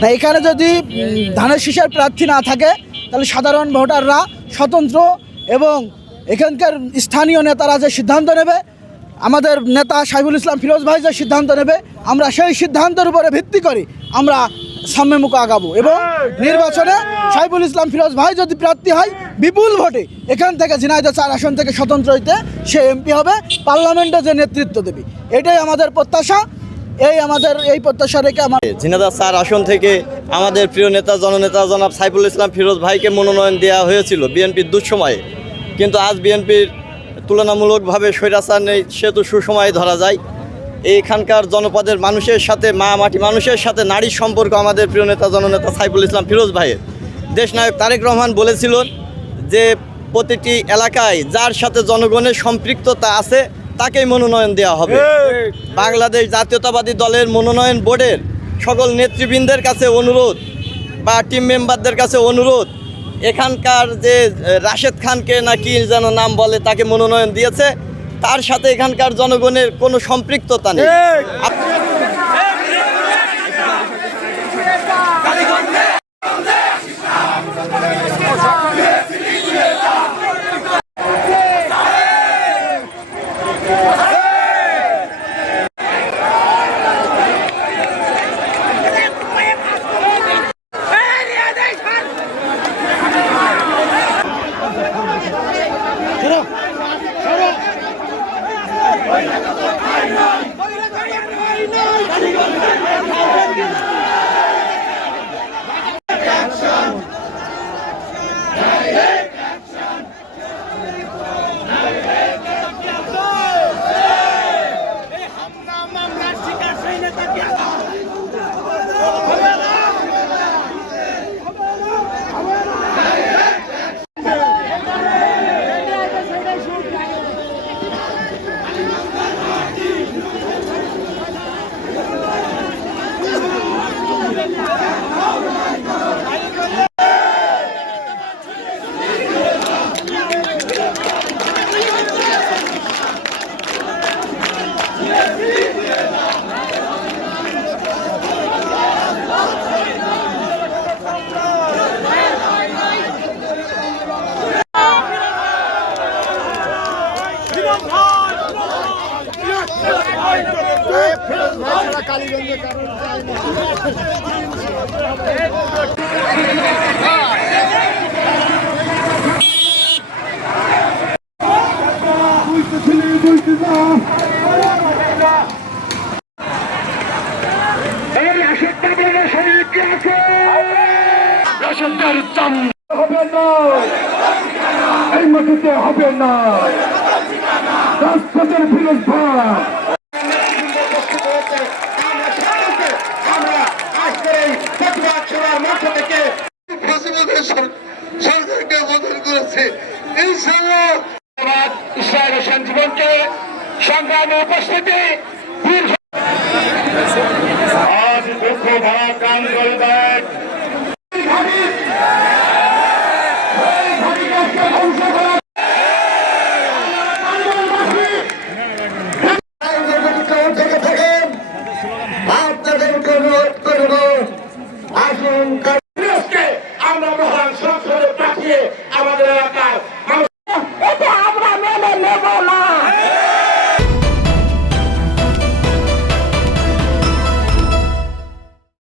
না এখানে যদি ধানের শীষের প্রার্থী না থাকে তাহলে সাধারণ ভোটাররা স্বতন্ত্র এবং এখানকার স্থানীয় নেতারা যে সিদ্ধান্ত নেবে, আমাদের নেতা সাইফুল ইসলাম ফিরোজ ভাই যে সিদ্ধান্ত নেবে, আমরা সেই সিদ্ধান্তের উপরে ভিত্তি করে আমরা সামনেমুখে আগাবো এবং নির্বাচনে সাইফুল ইসলাম ফিরোজ ভাই যদি প্রার্থী হয় বিপুল ভোটে এখান থেকে ঝিনাইদহ 4 আসন থেকে স্বতন্ত্র হইতে সে এমপি হবে, পার্লামেন্টে যে নেতৃত্ব দেবে, এটাই আমাদের প্রত্যাশা। এই প্রত্যাশা রেখে আমার ঝিনাইদহ 4 আসন থেকে আমাদের প্রিয় নেতা জননেতা জনাব সাইফুল ইসলাম ফিরোজ ভাইকে মনোনয়ন দেওয়া হয়েছিল বিএনপির দুঃসময়ে, কিন্তু আজ বিএনপির তুলনামূলকভাবে স্বৈরাচার নেই, সেহেতু সুসময়ে ধরা যায়। এইখানকার জনপদের মানুষের সাথে, মাটি মানুষের সাথে নারীর সম্পর্ক আমাদের প্রিয় নেতা জননেতা সাইফুল ইসলাম ফিরোজ ভাইয়ের। দেশনায়ক তারেক রহমান বলেছিলেন যে প্রতিটি এলাকায় যার সাথে জনগণের সম্পৃক্ততা আছে তাকেই মনোনয়ন দেওয়া হবে। বাংলাদেশ জাতীয়তাবাদী দলের মনোনয়ন বোর্ডের সকল নেতৃবৃন্দের কাছে অনুরোধ বা টিম মেম্বারদের কাছে অনুরোধ, এখানকার যে রাশেদ খানকে নাকি যেন নাম বলে তাকে মনোনয়ন দিয়েছে, তার সাথে এখানকার জনগণের কোনো সম্পৃক্ততা নেই। এই মাটিতে হবে না রাজপথের ফিরোজ ভাই। সরকারকে বোধন করেছে ইসরায়েল জীবনকে সংগ্রামে উপস্থিতি আজ দুঃখ ভাড়া গান করে দেয়